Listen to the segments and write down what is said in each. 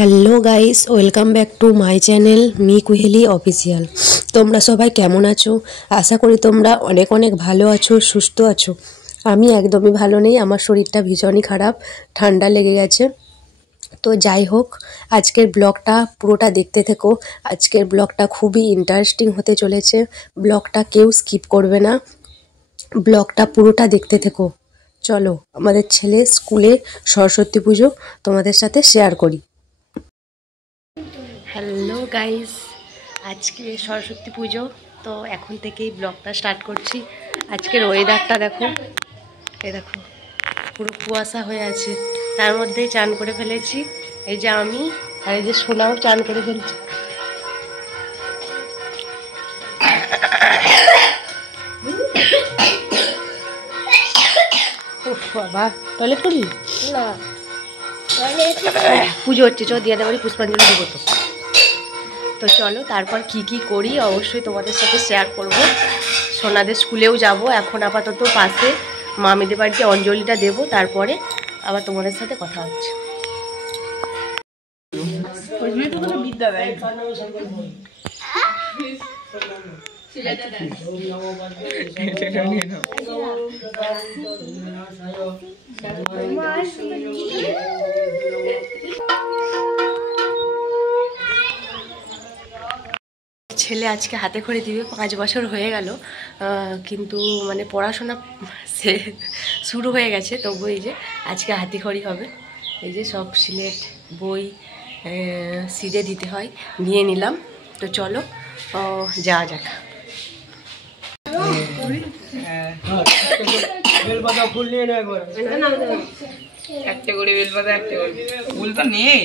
Hello guys, welcome back to my channel me Kuheli official. তোমরা সবাই কেমন আছো? আশা করি তোমরা অনেক অনেক ভালো আছো, সুস্থ আছো। আমি একদমই ভালো নেই, আমার শরীরটা ভীষণই খারাপ, ঠান্ডা লেগে গেছে। তো যাই হোক, আজকের ব্লগটা পুরোটা দেখতে থেকো। আজকের ব্লগটা খুবই ইন্টারেস্টিং হতে চলেছে। ব্লগটা কেউ স্কিপ করবে না, ব্লগটা পুরোটা দেখতে থেকো। চলো আমাদের ছেলে স্কুলে সরস্বতী পুজো তোমাদের সাথে শেয়ার করি। হ্যালো গাইস, আজকে সরস্বতী পুজো, তো এখন থেকেই ব্লগটা স্টার্ট করছি। আজকের ওয়েদারটা দেখো, এই দেখো পুরো কুয়াশা হয়ে আছে, তার মধ্যেই চান করে ফেলেছি। এই যে আমি আর এই যে সোনাও চান করে ফেলছি। বাবা টয়লেট করবি না? পুজো হচ্ছে, চ দিয়ে দেবারই পুষ্পাঞ্জলি দেবো। তো চলো তারপর কি কি করি অবশ্যই তোমাদের সাথে শেয়ার করব। সোনাদের স্কুলেও যাব, এখন আপাতত পাশে মামিদের বাড়িতে অঞ্জলিটা দেব, তারপরে আবার তোমাদের সাথে কথা হচ্ছে। ছেলে আজকে হাতে খড়ি দিবে, 5 বছর হয়ে গেল, কিন্তু মানে পড়াশোনা সে শুরু হয়ে গেছে, তবু এই যে আজকে হাতে খড়ি হবে। এই যে সব সিলেট বই সিডে দিতে হয়, নিয়ে নিলাম। তো চলো যাওয়া যাক। একটা করে বেলপাতা, একটা করে ফুল তো নেই।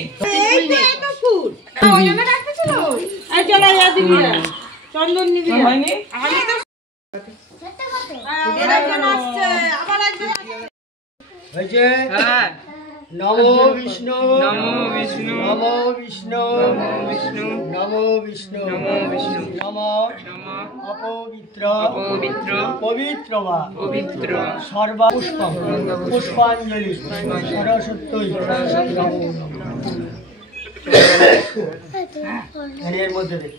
নমো বিষ্ণু নমো বিষ্ণু নমো বিষ্ণু নমো বিষ্ণু নমো বিষ্ণু নমো বিষ্ণু নমো নমো অপবিত্র অপবিত্র পবিত্র বা পবিত্র সর্বা পুষ্পম পুষ্পাঞ্জলি সরস্বতী এর মধ্যে দেখ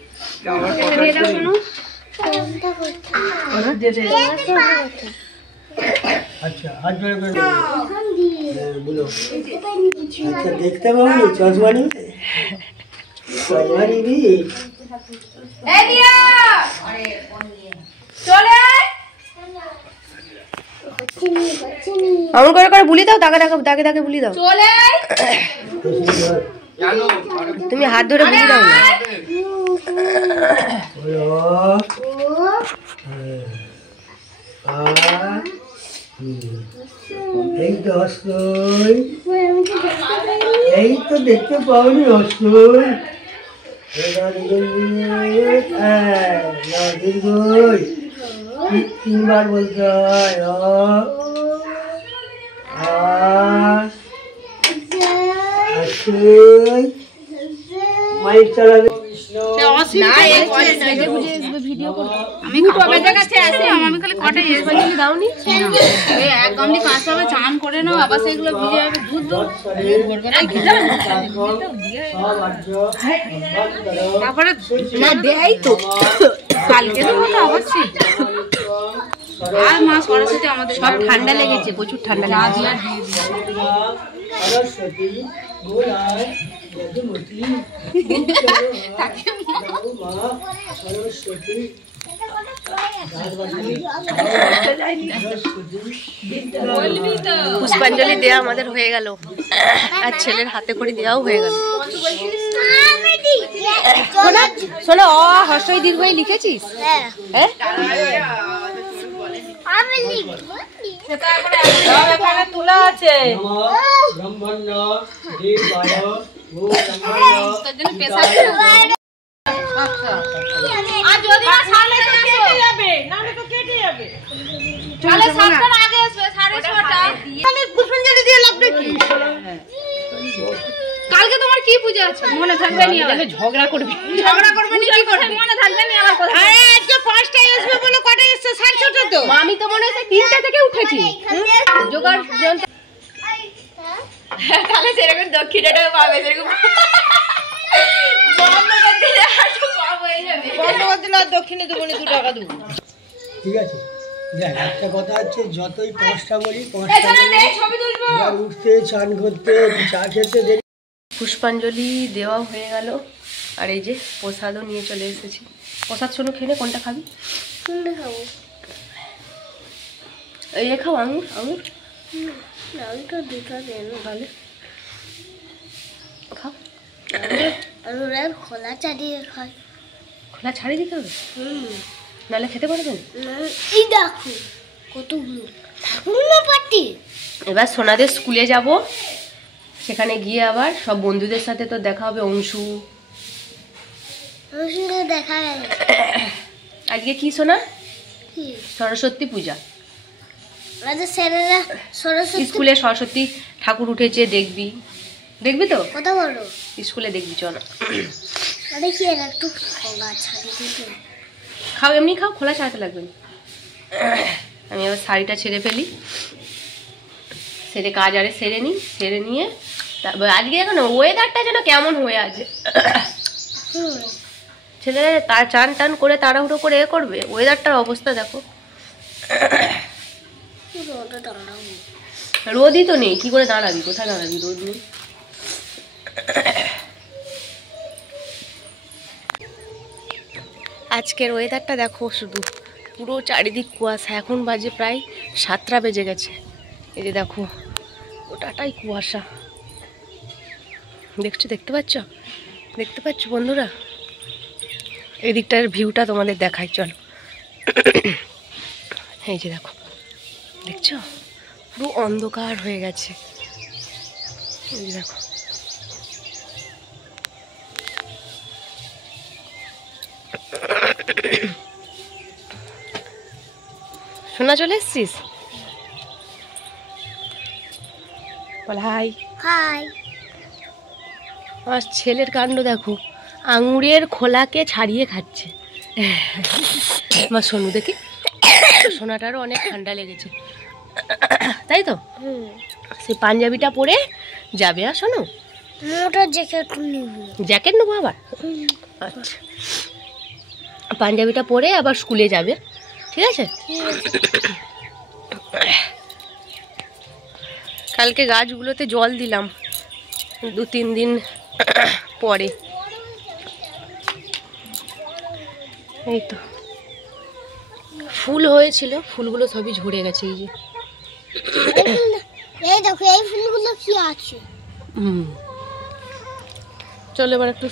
আচ্ছা হাত জোড়ে বলো। আচ্ছা দেখতে পাবো চশমা নিবি, চশমা নিবি। এমন করে করে বুলি দাও, দাগে দাগে দাগে দাগে বুলি দাও। তুমি হাত ধরে বুলি দাও না। এই তো হস্তই, এই তো দেখতে পাওনি হস্তই। তিনবার বলতে হয়। মাইক চালাবে। চান করে নাও, আবার সেগুলো ভিজে যাবে। তারপরে দেয় তো কালকে তো অবশ্যই। আর মা সরস্বতী আমাদের সব ঠান্ডা লেগেছে, প্রচুর ঠান্ডা লেগেছে। সরস্বতী গোলায় যদুমতি সরস্বতী পুষ্পাঞ্জলি দেওয়া আমাদের হয়ে গেল, আর ছেলের হাতে করে দেওয়াও হয়ে গেল। শোনো, হর্ষই দীর্ঘই লিখেছিস? হ্যাঁ তুলা আছে। কালকে তোমার কি পূজা আছে মনে থাকবে নি? ঝগড়া করবে নি? কি করবে মনে থাকবে নি? আমার কথা আজকে 5টায় আসবে বলে কটায় এসেছে? 6:30 তো। আমি তো মনে হচ্ছে 3টা থেকে উঠেছি। জোগাড় তাহলে সেরকম দক্ষিণাটাও পাবে, সেরকম কিনে দেবো 2 টাকা দেবো। ঠিক আছে, দেখ একটা কথা হচ্ছে, যতই 5টা বলি 5টা এবার উঠতে, চান করতে, চা খেতে দেরি। পুষ্পাঞ্জলি দেওয়া হয়ে গেল, আর এই যে প্রসাদও নিয়ে চলে এসেছি। প্রসাদ শোনো খেলে কোনটা খাবি? খাবো এই যে খাও আঙুর। আঙুর আঙুরটা 2টা দেন ভালো খাও। আঙুরের খোলা চালিয়ে খাই। খোলা ছাড়িয়ে দিতে হবে, নাহলে খেতে পারবেন। এই দেখো কতগুলো ঠাকুর পাটি। এবার সোনাদের স্কুলে যাব, সেখানে গিয়ে আবার সব বন্ধুদের সাথে তো দেখা হবে। অংশু দেখা গেল। আজকে কি সোনা? কি সরস্বতী পূজা। আমাদের স্যারেরা সরস্বতী স্কুলে সরস্বতী ঠাকুর উঠেছে, দেখবি? দেখবি তো? কত বড় স্কুলে দেখবি, চল। আরে কি একটু খোলা ছাড়িয়ে দিতে। খাও, এমনি খাও, খোলা ছাড়াতে লাগবে না। আমি এবার শাড়িটা ছেড়ে ফেলি, সেরে কাজ আরে সেরে নিই। সেরে নিয়ে তারপর আজকে এখন ওয়েদারটা যেন কেমন হয়ে আছে। ছেলেরা তার চান টান করে তাড়াহুড়ো করে এ করবে, ওয়েদারটার অবস্থা দেখো। রোদই তো নেই, কি করে দাঁড়াবি? কোথায় দাঁড়াবি? রোদ নেই। আজকের ওয়েদারটা দেখো, শুধু পুরো চারিদিক কুয়াশা। এখন বাজে প্রায় 7টা বেজে গেছে। এই যে দেখো ওটাটাই কুয়াশা। দেখছো? দেখতে পাচ্ছ? দেখতে পাচ্ছ বন্ধুরা? এদিকটার ভিউটা তোমাদের দেখাই, চলো। এই যে দেখো, দেখছো পুরো অন্ধকার হয়ে গেছে। এই যে দেখো, শোনা চলে এসছিস? বল হাই। হাই। আমার ছেলের কাণ্ড দেখো, আঙুরের খোলাকে ছাড়িয়ে খাচ্ছে। আমার সোনু দেখি, সোনাটারও অনেক ঠান্ডা লেগেছে, তাই তো? সে পাঞ্জাবিটা পরে যাবে। আর শোনো, মোটর জ্যাকেট নিব। জ্যাকেট নেবো আবার? আচ্ছা, পাঞ্জাবিটা পরে আবার স্কুলে যাবে, ঠিক আছে? কালকে গাছগুলোতে জল দিলাম 2-3 দিন পরে। এই তো ফুল হয়েছিল, ফুলগুলো সবই ঝরে গেছে। এই যে এই দেখো এই ফুলগুলো কি আছে। চলো এবার একটু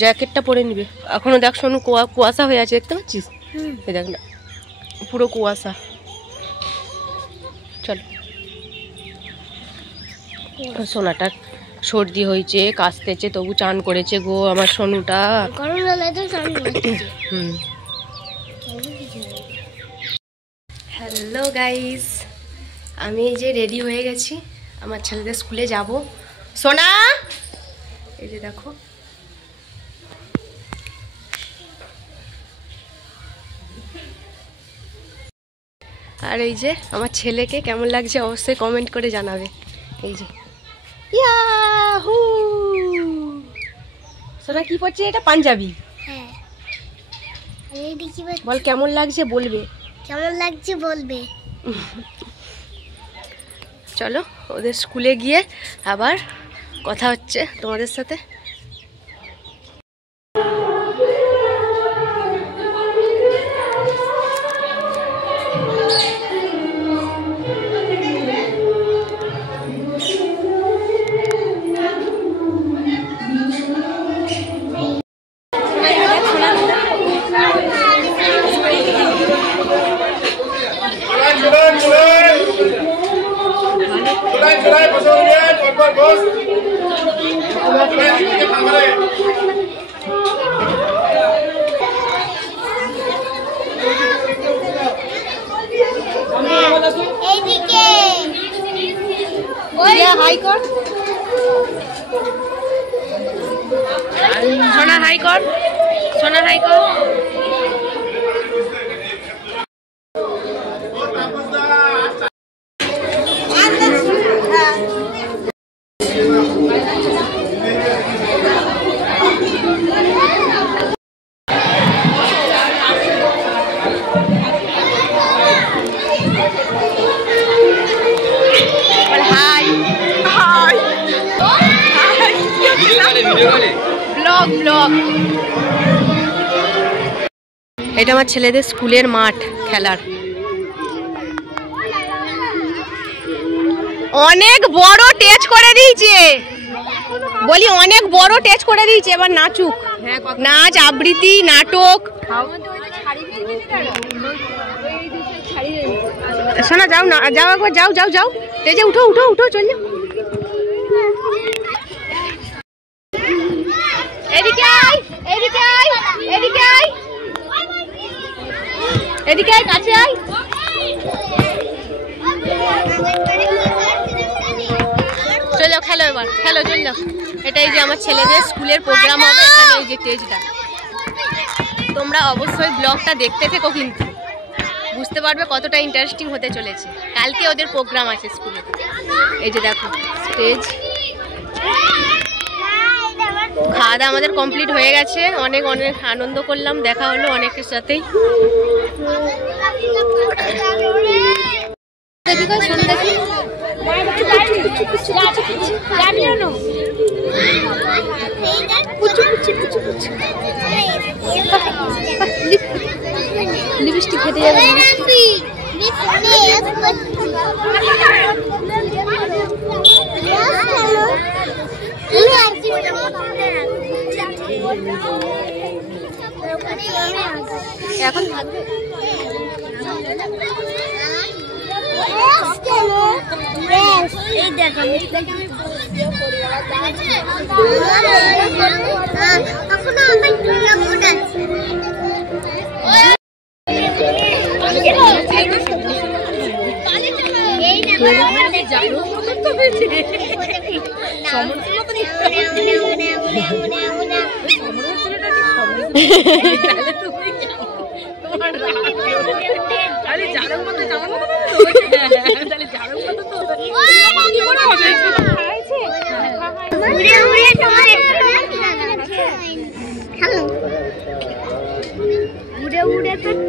জ্যাকেটটা পরে নিবে। এখনো দেখ শোনো কুয়াশা হয়ে আছে, দেখতে পাচ্ছিস? এই দেখ না, পুরো কুয়াশা। চলো। সোনাটার সর্দি হয়েছে, কাশতেছে, তবু চান করেছে গো আমার সোনুটা। হ্যালো গাইস, আমি এই যে রেডি হয়ে গেছি, আমার ছেলেদের স্কুলে যাব। সোনা, এই যে দেখো, আর এই যে আমার ছেলেকে কেমন লাগছে অবশ্যই কমেন্ট করে জানাবে। এই যে ইয়াহু, সোনা কি পড়ছে? এটা পাঞ্জাবি। হ্যাঁ, বল কেমন লাগছে বলবে। কেমন লাগছে বলবে। চলো ওদের স্কুলে গিয়ে আবার কথা হচ্ছে তোমাদের সাথে। হাই কর সোনা, হাই কর সোনা, হাই কর। Blog blog. এটা আমার ছেলেদের স্কুলের মাঠ খেলার। অনেক বড় টেচ করে দিয়েছে, বলি অনেক বড় টেচ করে দিয়েছে। এবার নাচুক, নাচ আবৃত্তি নাটক। শোনা যাও না, যাও একবার, যাও যাও যাও, তেজে উঠো উঠো উঠো, চল যাও। এদিকে আয়, এদিকে আয়, এদিকে আয়, এদিকে আয়, কাছে আয়। চলো খেলো, এবার খেলো, চলো। এটা এই যে আমার ছেলেদের স্কুলের প্রোগ্রাম হবে এখানে, এই যে স্টেজটা। তোমরা অবশ্যই ব্লগটা দেখতে থেকো, কিন্তু বুঝতে পারবে কতটা ইন্টারেস্টিং হতে চলেছে। কালকে ওদের প্রোগ্রাম আছে স্কুলে। এই যে দেখো স্টেজ। খাওয়া দাওয়া আমাদের কমপ্লিট হয়ে গেছে, অনেক অনেক আনন্দ করলাম, দেখা হলো অনেকের সাথেই। লিপস্টিক খেতে যাবে, এখন থাকবে।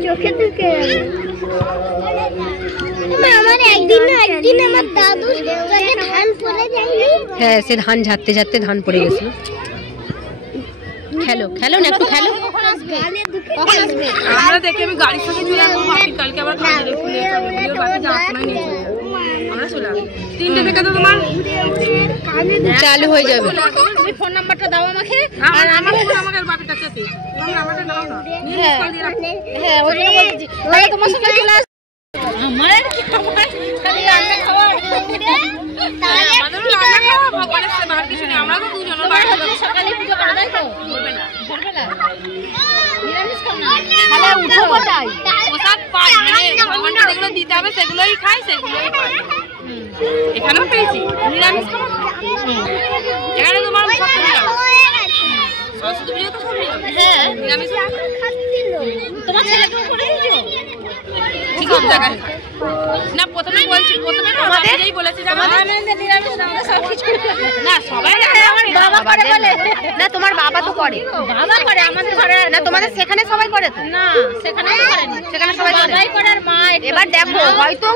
চোখে থেকে আমার একদিন আমার দাদু ধান পড়ে যায়নি। হ্যাঁ, সে ধান ঝাড়তে ঝাড়তে ধান পড়ে গেছিল। খেলো খেলো না, একটু খেলো। আমরা দেখে আমি গাড়ির সঙ্গে চলে আসবো, ভাবি কালকে আবার খাওয়া ফুলে বাকি যাওয়ার নিয়ে আমরা চলে আসবো। 3টে থেকে তো তোমার চালু হয়ে যাবে। তুমি ফোন নাম্বারটা দাও আমাকে, আর আমার বাপের কাছে আছে, তুমি নাম্বারটা নাও না। হ্যাঁ ওই জন্য বলছি, তাহলে তোমার সঙ্গে চলে আস। আমার আর কি খাবার, খালি রান্না খাওয়া। আমাদেরও রান্না খাওয়া, ভগবানের সেবা, আর কিছু নেই। আমরা তো দুজন সকালে পুজো করা যায় তো, ভোরবেলা নিরামিষ খাও না, তাহলে উঠো কোথায়? প্রসাদ পাই, মানে ভগবানকে যেগুলো দিতে হবে সেগুলোই খাই, সেগুলোই পাই। এখানেও পেয়েছি নিরামিষ খাবার। এখানে তোমার সরস্বতী পুজো তো সব নিরামিষ। হ্যাঁ নিরামিষ তোমার ছেলেকেও করে দিয়েছো? সব জায়গায় না। প্রথমে বলছি, প্রথমে না আমাদেরই বলেছে যে নিরামিষ আমরা সব কিছু না, সবাই আমার বাবা করে বলে না, তোমার বাবা তো করে, বাবা করে আমাদের ঘরে না, তোমাদের সেখানে সবাই করে তো? না, সেখানে তো করেনি, সেখানে সবাই করে আর মা। এবার দেখো, হয়তো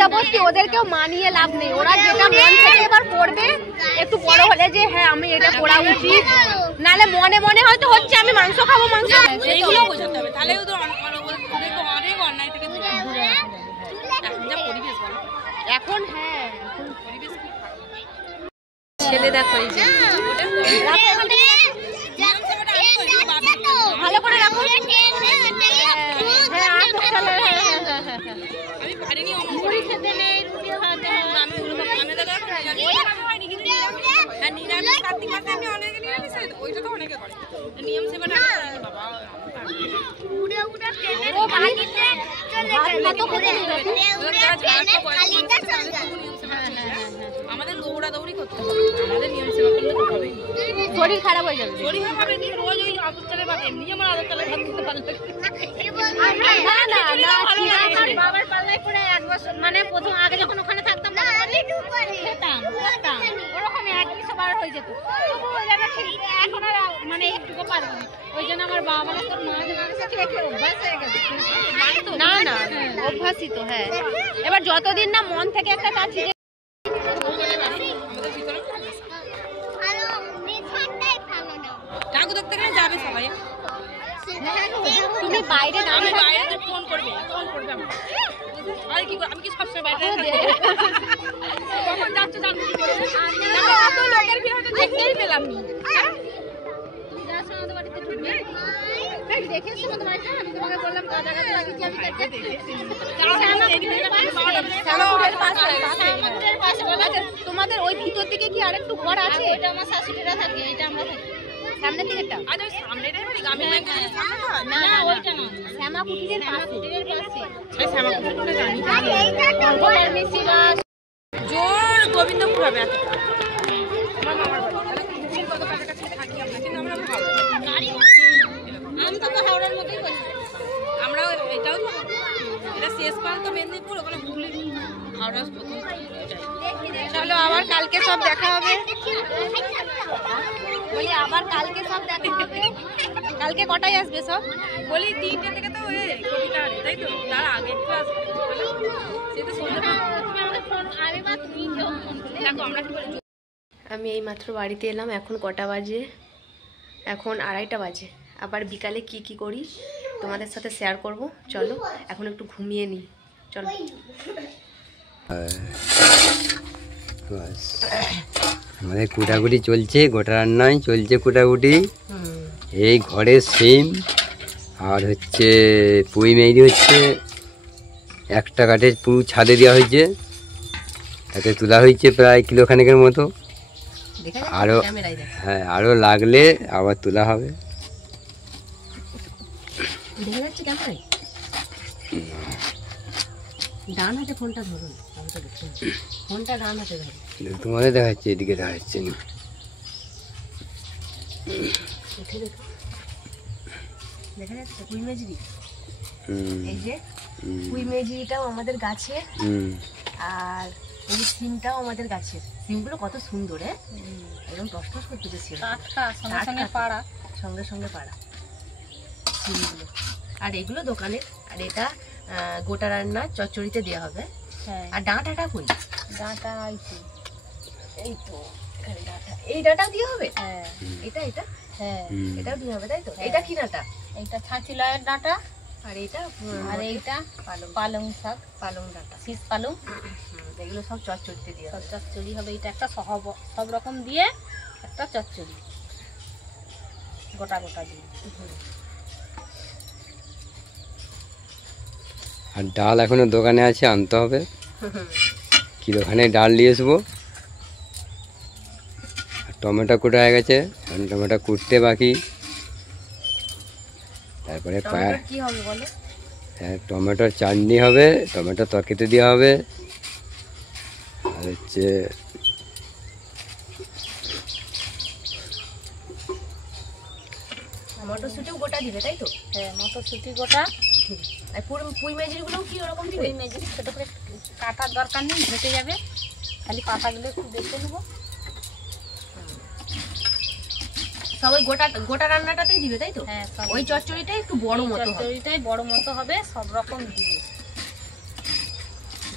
জবরদস্তি ওদেরকেও মানিয়ে লাভ নেই, ওরা যেটা মন থেকে এবার করবে, একটু বড় হলে যে হ্যাঁ আমি এটা করা উচিত, নালে মনে মনে হয়তো হচ্ছে আমি মাংস খাবো, মাংস এইগুলো বোঝাতে হবে, তাহলে ওদের অনেক অন্যায় থেকে দূরে রাখবে। এখন যা পরিবেশ বলো, এখন হ্যাঁ পরিবেশ খুব ছেলে দেখো, এই যে ভালো করে রাখো। আমি পারিনি মুড়ি খেতে নেই, রুটি খাওয়াতে হয়। আর নিরামিষ কার্তিক মাসে আমি অনেকে নিরামিষ, ওইটা তো অনেকে করে নিয়ম সেবাটা। বাবা আমাদের দৌড়াদৌড়ি করতে হবে, আমাদের নিয়ম সেবা করলে তো হবে। শরীর খারাপ হয়ে যাবে, শরীর খারাপ হবে কি? রোজ ওই আদর চালের ভাত, এমনি আমার আদর চালের ভাত খেতে ভালো লাগে। বাবার পাল্লায় পড়ে 1 বছর, মানে প্রথম আগে যখন ওখানে থাকতাম খেতাম ওরকমই একই সবার হয়ে যেত, এখন আর মানে একটুকু পারবো না। ওই জন্য আমার বাবা মানে তোর মা খেয়ে অভ্যাস হয়ে গেছে। না না অভ্যাসই তো, হ্যাঁ। এবার যতদিন না মন থেকে একটা কাজ বাইরে আমি বাইরে ফোন করবে আমার। আর কি আমি কি সবসময় বাইরে থাকি? কখন যাচ্ছ জানো কি করে? এত লোকের ভিড় হয়তো দেখতেই পেলাম না। তোমাদের ওই ভিতর দিকে কি আরেকটু ঘর আছে? এটা আমার শাশুড়িরা থাকে, এটা আমরা থাকি সামনের দিকেটা। আজ ওই সামনেটাই বাড়ি, গ্রামের ব্যাংকের সামনে না ওইটা না, শ্যামা কুটিরের পাশে। ওই শ্যামাপুর করে জানি জোর গোবিন্দপুর হবে এতটা। আমার মামার বাড়ি তাহলে কিছুদিন কত কাছাকাছি থাকি আমরা, কিন্তু আমরা ভালো আমি তো হাওড়ার মধ্যেই করি। আমরাও এটাও তো এটা শেষ প্রান্ত মেদিনীপুর, ওখানে হুগলি হাওড়া প্রথম। চলো আবার কালকে সব দেখা হবে। বলি আবার কালকে সব দেখা হবে। কালকে কটায় আসবে সব? বলি 3টে থেকে তো কবিতা আরে, তাই তো? তার আগে একটু আসবে সে তো শুনতে পাবো। তুমি আমাকে ফোন আরে বা তুমি কেউ ফোন করলে দেখো আমরা কি বলি। আমি এই মাত্র বাড়িতে এলাম। এখন কটা বাজে? এখন 2:30 বাজে। আবার বিকালে কি কি করি তোমাদের সাথে শেয়ার করব। চলো এখন একটু ঘুমিয়ে নিই। চলো। আমাদের কুটাকুটি চলছে, গোটা রান্নায় চলছে কুটাকুটি। এই ঘরের সিম আর হচ্ছে পুঁই মেরি হচ্ছে, একটা কাঠের পুরো ছাদে দেওয়া হয়েছে, তাতে তোলা হয়েছে প্রায় কিলোখানেকের মতো। আরও হ্যাঁ, আরও লাগলে আবার তোলা হবে। দেখা যাচ্ছে ক্যামেরায়? ডান হাতে ফোনটা ধরুন, ফোনটা ডান হাতে ধরুন। তোমাদের দেখাচ্ছে, এদিকে দেখাচ্ছে না। দেখা যাচ্ছে পুঁই মেজরি। এই যে পুঁই মেজরিটাও আমাদের গাছের, আর এই সিমটাও আমাদের গাছের। সিমগুলো কত সুন্দর, একদম টস টস করতেছে সিম, সঙ্গে সঙ্গে পাড়া, সঙ্গে সঙ্গে পাড়া সিমগুলো। আর এগুলো দোকানের, আর এটা গোটা রান্না চচ্চড়িতে দেওয়া হবে। আর ডাঁটাটা কই? ডাঁটা এই তো এখানে ডাঁটা, এই ডাঁটাও দিয়ে হবে। এটা এটা এটাও দিয়ে হবে, তাই তো? এটা কি ডাঁটা? এইটা ছাঁচি লয়ের ডাঁটা, আর এটা আর এইটা পালং শাক, পালং ডাঁটা, শীষ পালং। এগুলো সব চচ্চড়িতে দিয়ে সব চচ্চড়ি হবে। এটা একটা সব রকম দিয়ে একটা চচ্চড়ি, গোটা গোটা দিয়ে। আর ডাল এখনো দোকানে আছে, আনতে হবে। কিলোখানে ডাল নিয়ে আসবো। টমেটো কুটা হয়ে গেছে, টমেটো কুটতে বাকি। তারপরে কি হবে বলো? হ্যাঁ, টমেটোর চাটনি হবে, টমেটো তরকারিতে দেওয়া হবে। আর হচ্ছে মটরশুঁটিও গোটা দিবে, তাই তো? হ্যাঁ, মটরশুঁটি গোটা। আর পুঁই মেজরিগুলোও কি ওরকম দিবে? মেজরি ছোটো করে কাটার দরকার নেই, ঘেটে যাবে। খালি পাতাগুলো একটু দেখে নেবো। সব ওই গোটা গোটা রান্নাটাতেই দিবে, তাই তো? হ্যাঁ, ওই চচ্চড়িটা একটু বড় মতো হবে। চচ্চড়িটাই বড় মতো হবে, সব রকম দিবে।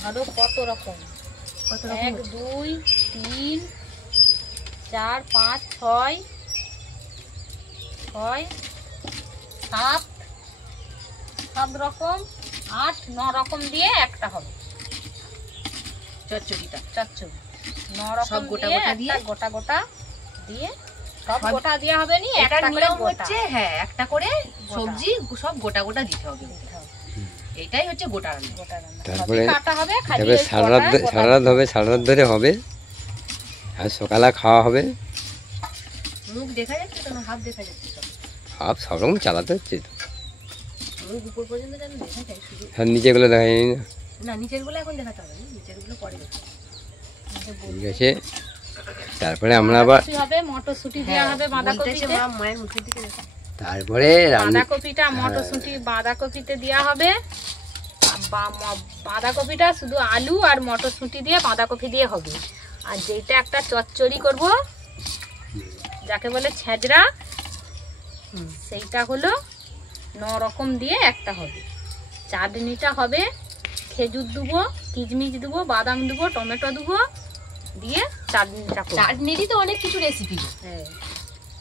ধরো কত রকম? 1 2 3 4 5 6 7 সব রকম 8 9 রকম দিয়ে একটা হবে চচ্চড়িটা। চচ্চড়ি। 9 রকম সব গোটা দিয়ে গোটা দিয়ে, গোটা গোটা দিয়ে সব গোটা দেওয়া হবে নি, একটা করে নিয়ম গোটা। হচ্ছে হ্যাঁ, একটা করে সবজি সব গোটা গোটা দিতে হবে। এটাই হচ্ছে গোটা রান্না। গোটা রান্না। তারপরে সবই কাটা হবে, খালি তারপরে ওই সারা গোটা রাত হবে, সারা রাত ধরে হবে। আর সকালে খাওয়া হবে। মুখ দেখা যাচ্ছে তো না, হাত দেখা যাচ্ছে? সব রকম চালাতে হচ্ছে তো। মুখ উপর পর্যন্ত যেন দেখা যায় শুধু। আর নিচেগুলো দেখা যায় না। না, নিচের গুলো এখন দেখাতে হবে না, নিচের গুলো পরে দেখাতে হবে। ঠিক আছে। তারপরে আমরা আবার হবে, মটরশুঁটি দেওয়া হবে বাঁধাকপিতে। মায়ের মুখের দিকে দেখা। তারপরে বাঁধাকপিটা মটরশুঁটি বাঁধাকপিতে দেওয়া হবে। বাঁধাকপিটা শুধু আলু আর মটরশুঁটি দিয়ে বাঁধাকপি দিয়ে হবে। আর যেটা একটা চচ্চড়ি করব, যাকে বলে ছেঁচড়া, সেইটা হলো 9 রকম দিয়ে একটা হবে। চাটনিটা হবে খেজুর দেবো, কিশমিশ দেবো, বাদাম দেবো, টমেটো দেবো, দিয়ে চাটনিটা করব। চাটনিরই তো অনেক কিছু রেসিপি। হ্যাঁ,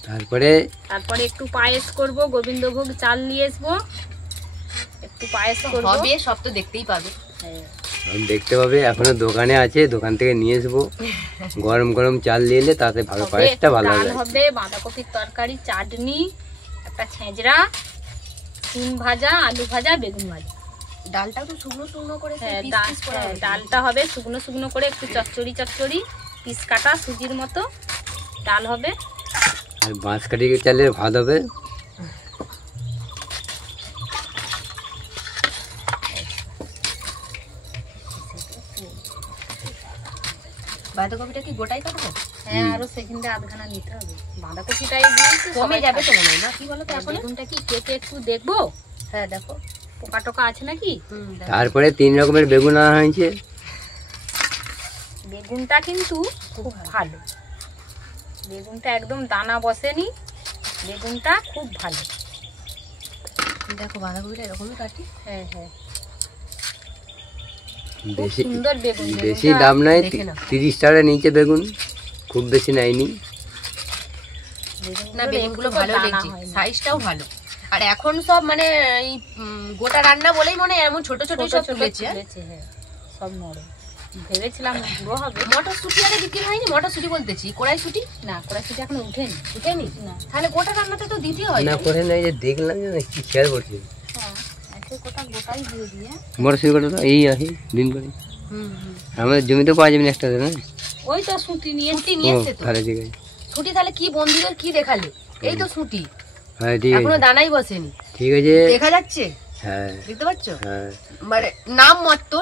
তারপরে তারপরে একটু পায়েস করব, গোবিন্দভোগ চাল নিয়ে আসবো, একটু পায়েস করবো। হবে, সব তো দেখতেই পাবে। আমি দেখতে পাবে, এখনো দোকানে আছে, দোকান থেকে নিয়ে আসবো। গরম গরম চাল দিয়ে এলে তাতে ভালো পায়েসটা ভালো ডাল লাগে। হবে, বাঁধাকপির তরকারি, চাটনি, একটা ছেঁচড়া, সিম ভাজা, আলু ভাজা, বেগুন ভাজা। ডালটাও তো শুকনো শুকনো করে হ্যাঁ, ডালটা হবে শুকনো শুকনো করে, একটু চচ্চড়ি পিস কাটা সুজির মতো ডাল হবে। আর বাঁশকাঠি চালের ভাত হবে। বাঁধাকপিটা কি গোটাই কাটবো? হ্যাঁ, আরো সেকেন্ডে আধখানা নিতে হবে। বাঁধাকপিটাই দিয়েছি, কমে যাবে তো মনে হয় না? কি বলো তো এখন? বেগুনটা কি কেটে একটু দেখবো, হ্যাঁ দেখো। পোকা টোকা আছে নাকি। দেখো। তারপরে 3 রকমের বেগুন আনা হয়েছে। বেগুনটা কিন্তু খুব ভালো, বেগুনটা একদম দানা বসেনি, বেগুনটা খুব ভালো। দেখো বাঁধাকপিটা এরকমই কাটি। হ্যাঁ হ্যাঁ, বেশি সুন্দর বেগুন। বেশি দাম নাই, দেখে নাও। 30 টাকার নিচে বেগুন, খুব বেশি নাইনি। না বেগুনগুলো ভালো দেখছি, সাইজটাও ভালো। আর এখন সব মানে এই গোটা রান্না বলেই মনে হয় এমন ছোট ছোট সব তুলেছে। হ্যাঁ, সব নরম। ভেবেছিলাম গুঁড়ো হবে। মটরশুঁটি আগে বিক্রি হয়নি? মটরশুঁটি বলতেছি, কড়াইশুঁটি না, কড়াইশুঁটি এখনো উঠেনি। উঠেনি? না। তাহলে গোটা রান্নাতে তো দিতে হয়। না করে নাই, যে দেখলাম যে কি খেয়াল করছি। হ্যাঁ, একটা গোটা গোটাই দিয়ে দিয়ে। মটরশুঁটি করে তো এই আসি দিন করে। হুম হুম। আমাদের জমিতে পাওয়া যাবে না একটা না? ওই তো শুঁটি নিয়ে শুঁটি নিয়ে এসছে তো। তাহলে ঠিক আছে। শুঁটি তাহলে কি বন্ধুদের কি দেখালে? এই তো শুঁটি, হ্যাঁ ঠিক এখনো আছে, দানাই বসেনি। ঠিক আছে। দেখা যাচ্ছে, হ্যাঁ দেখতে পাচ্ছ? হ্যাঁ, মানে নাম মাত্র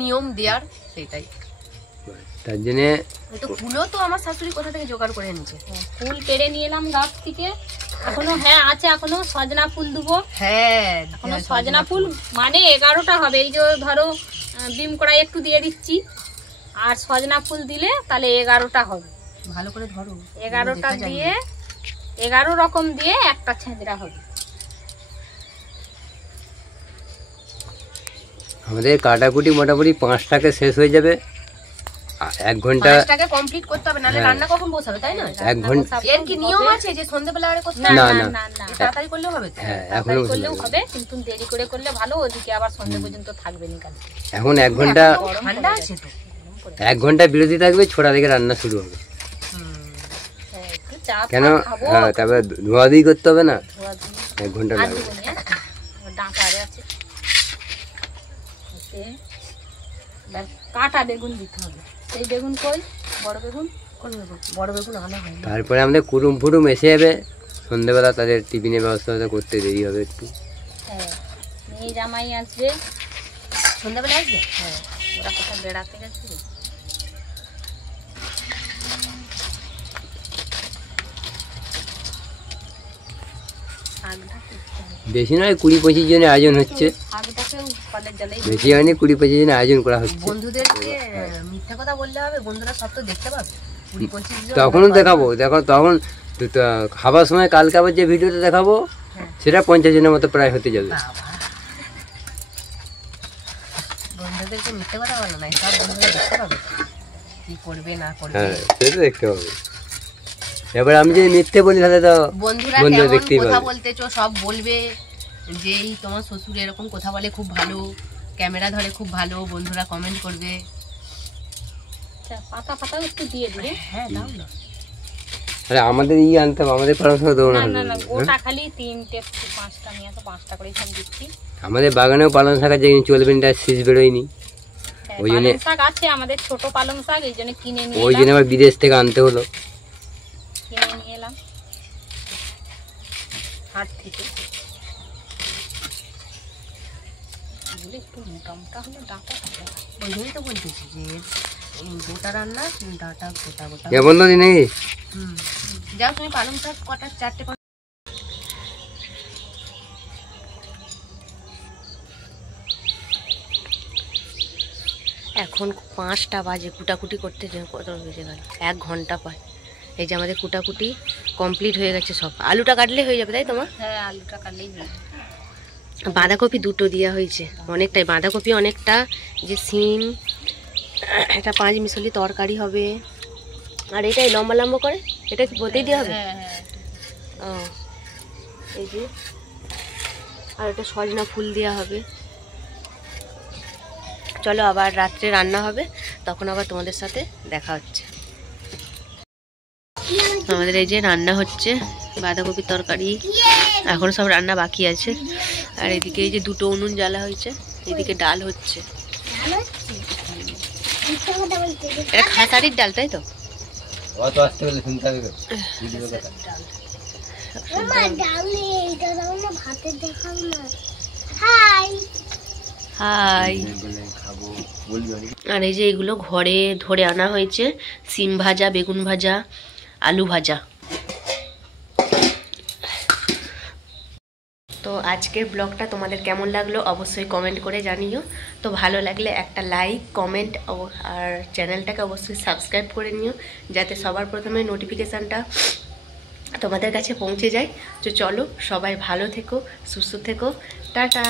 নিয়ম দেওয়ার, সেটাই। তার জন্যে তো ফুলও তো আমার শাশুড়ি কোথা থেকে জোগাড় করে এনেছে। ফুল পেড়ে নিয়ে এলাম গাছ থেকে। এখনো হ্যাঁ আছে, এখনো সজনা ফুল দেবো। হ্যাঁ এখনো সজনা ফুল মানে 11টা হবে। এই যে ধরো ডিম কড়াই একটু দিয়ে দিচ্ছি, আর সজনা ফুল দিলে তাহলে 11টা হবে। ভালো করে ধরো। 11টা দিয়ে 11 রকম দিয়ে একটা ছেঁচড়া হবে। আমাদের কাটাকুটি মোটামুটি 5টাকে শেষ হয়ে যাবে। 1 ঘন্টা 5টাকে কমপ্লিট করতে হবে, নাহলে হ্যাঁ। রান্না কখন বসাবে, তাই না? 1 ঘন্টা। এর কি নিয়ম আছে যে সন্ধ্যাবেলা আরে করতে না হবে? না, না না। না না, তাড়াতাড়ি করলেও হবে তো? হ্যাঁ এখনো তাড়াতাড়ি বসে করলেও যাবে। হবে, কিন্তু দেরি করে করলে ভালো। ওদিকে আবার সন্ধ্যে পর্যন্ত থাকবে নি কাজ। এখন 1 ঘন্টা, ঠান্ডা আছে তো। 1 ঘন্টা বিরতি থাকবে, 6টা থেকে রান্না শুরু হবে। হ্যাঁ, একটু চা কেন? খাবো। হ্যাঁ, তারপরে ধোয়াধুয়ি করতে হবে না, ধোয়া ধুয়ি। 1 ঘন্টা আর লাগবে। দেবো নি, হ্যাঁ? ডাঁটা আরে আছে। ওতে এবার কাটা বেগুন দিতে হবে। সেই বেগুন কই? বড় বেগুন। কোন বেগুন? বড় বেগুন আনা হয় না। তারপরে আমাদের কুটুম ফুটুম এসে যাবে সন্ধ্যেবেলা, তাদের টিফিনের ব্যবস্থা করতে দেরি হবে একটু। হ্যাঁ, মেয়ে জামাই আসবে। সন্ধ্যাবেলা আসবে? হ্যাঁ, ওরা কোথাও বেড়াতে গেছে। শাকটা করতে হবে। বেশি নয়, 20-25 জনের আয়োজন হচ্ছে। শাকটাকেও কলের জলেই বেশি হয়নি, 20-25 জনের আয়োজন করা হচ্ছে। বন্ধুদেরকে মিথ্যা কথা বললে হবে? বন্ধুরা সব তো দেখতে পাবে। 20-25 জন। তখনও দেখাবো, দেখো তখন খাবার সময় কালকে আবার যে ভিডিওটা দেখাবো সেটা 50 জনের মতো প্রায় হতে যাবে। বাবা, বন্ধুদেরকে মিথ্যা কথা বলো না, সব বন্ধুরা দেখতে পাবে কি করবে না করবে। হ্যাঁ সেটা দেখতে হবে। এবার আমি যদি মিথ্যে বলি তাহলে তো বন্ধুরা বন্ধুরা কেমন দেখতেই কথা পাবে। বলতেছো সব বলবে, যে এই তোমার শ্বশুর এরকম কথা বলে খুব ভালো, ক্যামেরা ধরে খুব ভালো, বন্ধুরা কমেন্ট করবে। আচ্ছা, পাতা পাতাও একটু দিয়ে দিবে। হ্যাঁ দাও না। আরে আমাদের আনতে হবে, আমাদের পাড়ার সঙ্গে দেবো না। না না না, গোটা খালি 3টে 5টা নিয়ে আসো, 5টা করেই সব দিচ্ছি। আমাদের বাগানেও পালং শাক আছে, কিন্তু চলবে না, শীষ বেরোয়নি। হ্যাঁ, ওই জন্যে- পালং শাক আছে আমাদের, ছোট পালং শাক, এই জন্য কিনে নিয়ে ওই এলাম। জন্য আবার বিদেশ থেকে আনতে হলো। কিনে নিয়ে এলাম হাট থেকে। এগুলো একটু মোটা মোটা হলে ডাঁটা থাকে। ওই জন্যই তো বলতেছি যে গোটা রান্না, ডাটা গোটা গোটা। কেমন তো নাকি? যাও তুমি পালং শাক কটা 4টে। এখন 5টা বাজে, কুটাকুটি করতে কত বেজে গেল, 1 ঘন্টা পায়। এই যে আমাদের কুটাকুটি কমপ্লিট হয়ে গেছে সব। আলুটা কাটলে হয়ে যাবে, তাই তোমার? হ্যাঁ, আলুটা কাটলেই হয়ে যাবে। বাঁধাকপি 2টো দেওয়া হয়েছে, অনেকটাই বাঁধাকপি, অনেকটা। যে সিম, একটা 5 মিশালি তরকারি হবে। আর এটাই লম্বা লম্বা করে, এটা কি বলতেই দেওয়া হবে? হ্যাঁ হ্যাঁ, ও, এই যে, আর এটা সজনা ফুল দেওয়া হবে। চলো আবার রাত্রে রান্না হবে, তখন আবার তোমাদের সাথে দেখা হচ্ছে। আমাদের এই যে রান্না হচ্ছে, বাঁধাকপির তরকারি, এখন সব রান্না বাকি আছে। আর এদিকে এই যে দুটো উনুন জ্বালা হয়েছে, এদিকে ডাল হচ্ছে। এটা খাসারির ডাল, তাই তো? হাই। আর এই যে এগুলো ঘরে ধরে আনা হয়েছে, সিম ভাজা, বেগুন ভাজা, আলু ভাজা। তো আজকের ব্লগটা তোমাদের কেমন লাগলো অবশ্যই কমেন্ট করে জানিও। তো ভালো লাগলে একটা লাইক, কমেন্ট আর চ্যানেলটাকে অবশ্যই সাবস্ক্রাইব করে নিও, যাতে সবার প্রথমে নোটিফিকেশানটা তোমাদের কাছে পৌঁছে যায়। তো চলো সবাই ভালো থেকো, সুস্থ থেকো, টাটা।